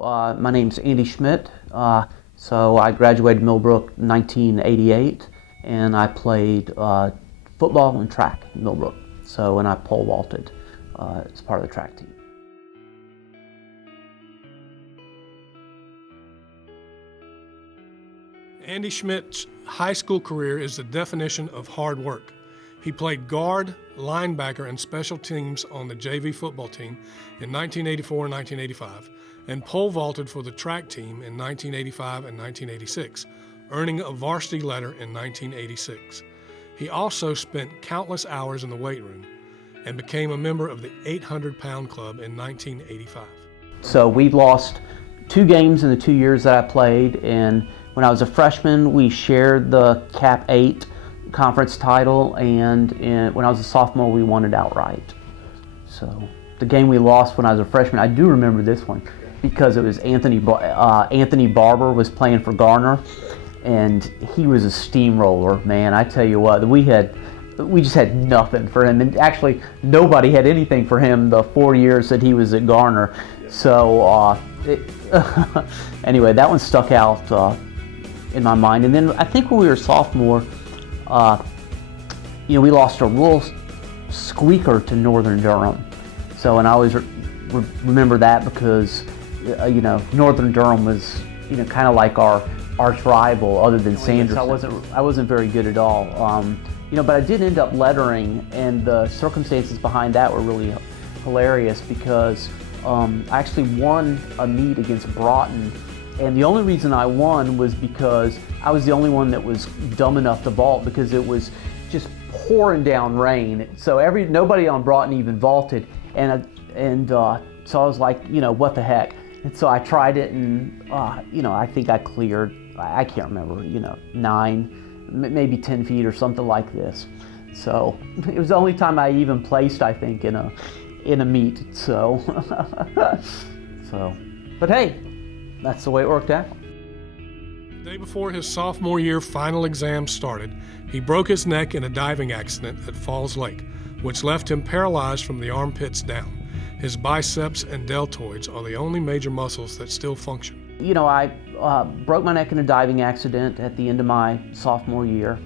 My name's Andy Schmidt. So I graduated Millbrook in 1988, and I played football and track in Millbrook. And I pole vaulted as part of the track team. Andy Schmidt's high school career is the definition of hard work. He played guard, linebacker, and special teams on the JV football team in 1984 and 1985, and pole vaulted for the track team in 1985 and 1986, earning a varsity letter in 1986. He also spent countless hours in the weight room and became a member of the 800-pound club in 1985. So we lost 2 games in the 2 years that I played, and when I was a freshman, we shared the Cap 8 conference title, and when I was a sophomore, we won it outright. So the game we lost when I was a freshman, I do remember this one because it was Anthony Barber was playing for Garner, and he was a steamroller, man. I tell you what, we just had nothing for him, and actually nobody had anything for him the 4 years that he was at Garner. So anyway, that one stuck out in my mind. And then I think when we were sophomore, we lost a real squeaker to Northern Durham. So, and I always remember that because, Northern Durham was, kind of like our arch rival other than Sanderson. I wasn't very good at all. But I did end up lettering, and the circumstances behind that were really hilarious because I actually won a meet against Broughton. And the only reason I won was because I was the only one that was dumb enough to vault because it was just pouring down rain. So nobody on Broughton even vaulted, and so I was like, what the heck? And so I tried it, and I think I cleared. I can't remember, 9, maybe 10 feet or something like this. So it was the only time I even placed, I think, in a meet. So but hey. That's the way it worked out. The day before his sophomore year final exam started, he broke his neck in a diving accident at Falls Lake, which left him paralyzed from the armpits down. His biceps and deltoids are the only major muscles that still function. I broke my neck in a diving accident at the end of my sophomore year,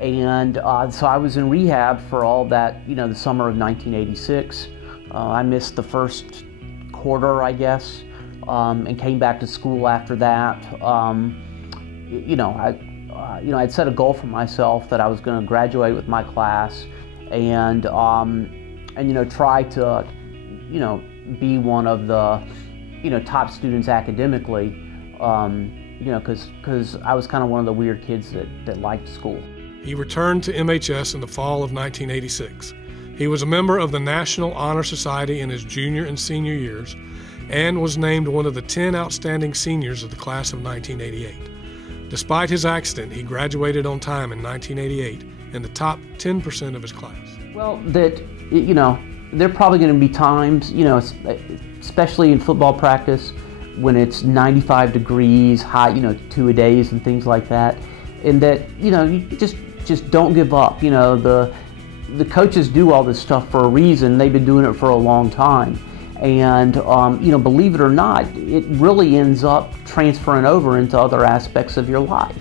and so I was in rehab for all that, the summer of 1986. I missed the first quarter, I guess. And came back to school after that. I'd set a goal for myself that I was going to graduate with my class, and try to, be one of the, top students academically, because I was kind of one of the weird kids that liked school. He returned to MHS in the fall of 1986. He was a member of the National Honor Society in his junior and senior years, and was named one of the 10 outstanding seniors of the class of 1988. Despite his accident, he graduated on time in 1988 in the top 10% of his class. Well, there are probably going to be times, especially in football practice, when it's 95 degrees, hot, 2-a-days and things like that, and that, you just don't give up. The coaches do all this stuff for a reason. They've been doing it for a long time. And, believe it or not, it really ends up transferring over into other aspects of your life.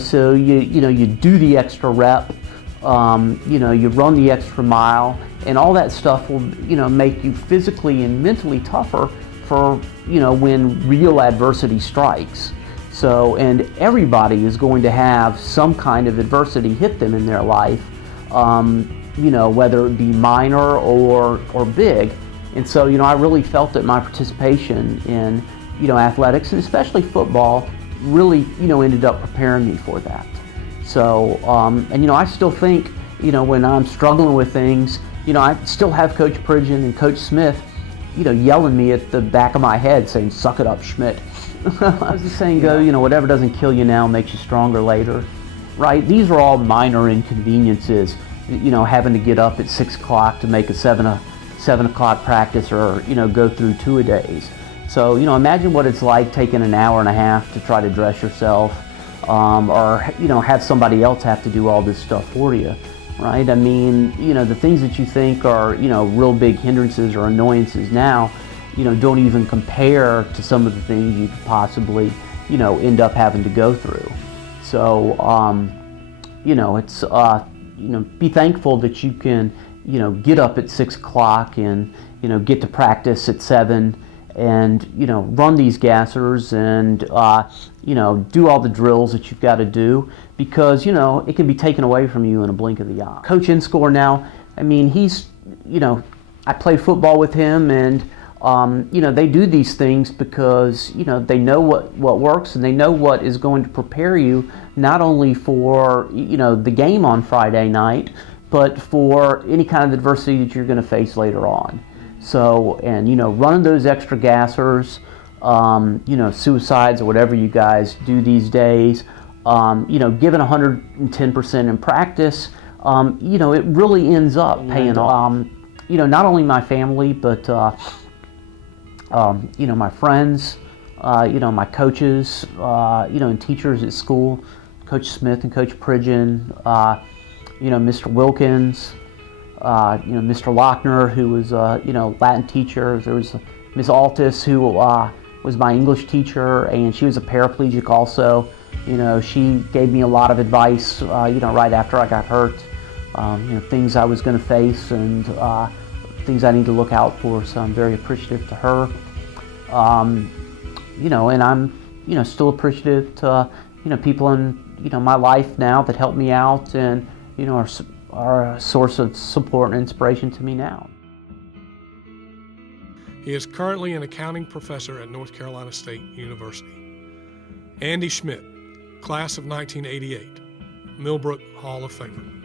So you do the extra rep, you run the extra mile, and all that stuff will, make you physically and mentally tougher for, when real adversity strikes. So, and everybody is going to have some kind of adversity hit them in their life, whether it be minor or big. And so, I really felt that my participation in, athletics, and especially football, really, ended up preparing me for that. So, I still think, when I'm struggling with things, I still have Coach Pridgeon and Coach Smith, yelling me at the back of my head saying, "Suck it up, Schmidt." As the saying goes, whatever doesn't kill you now makes you stronger later, right? These are all minor inconveniences, having to get up at 6 o'clock to make a 7 o'clock practice, or go through 2-a-days. So imagine what it's like taking an hour and a half to try to dress yourself, or have somebody else have to do all this stuff for you, right? I mean, the things that you think are real big hindrances or annoyances now, don't even compare to some of the things you could possibly, end up having to go through. So, it's, be thankful that you can, get up at 6 o'clock and, get to practice at 7 and, run these gassers and, do all the drills that you've got to do, because, it can be taken away from you in a blink of the eye. Coach Inscore now, I mean, he's, I play football with him, and, they do these things because, they know what works, and they know what is going to prepare you not only for, the game on Friday night, but for any kind of adversity that you're going to face later on. So, and, running those extra gassers, suicides or whatever you guys do these days, giving 110% in practice, it really ends up paying off. Not only my family, but, my friends, my coaches, and teachers at school, Coach Schmidt and Coach Pridgeon, Mr. Wilkins, Mr. Lochner, who was, Latin teacher. There was Ms. Altis, who was my English teacher, and she was a paraplegic also. She gave me a lot of advice, right after I got hurt, things I was going to face and things I need to look out for. So I'm very appreciative to her. And I'm, still appreciative to, people in, my life now that help me out and, are a source of support and inspiration to me now. He is currently an accounting professor at North Carolina State University. Andy Schmidt, class of 1988, Millbrook Hall of Famer.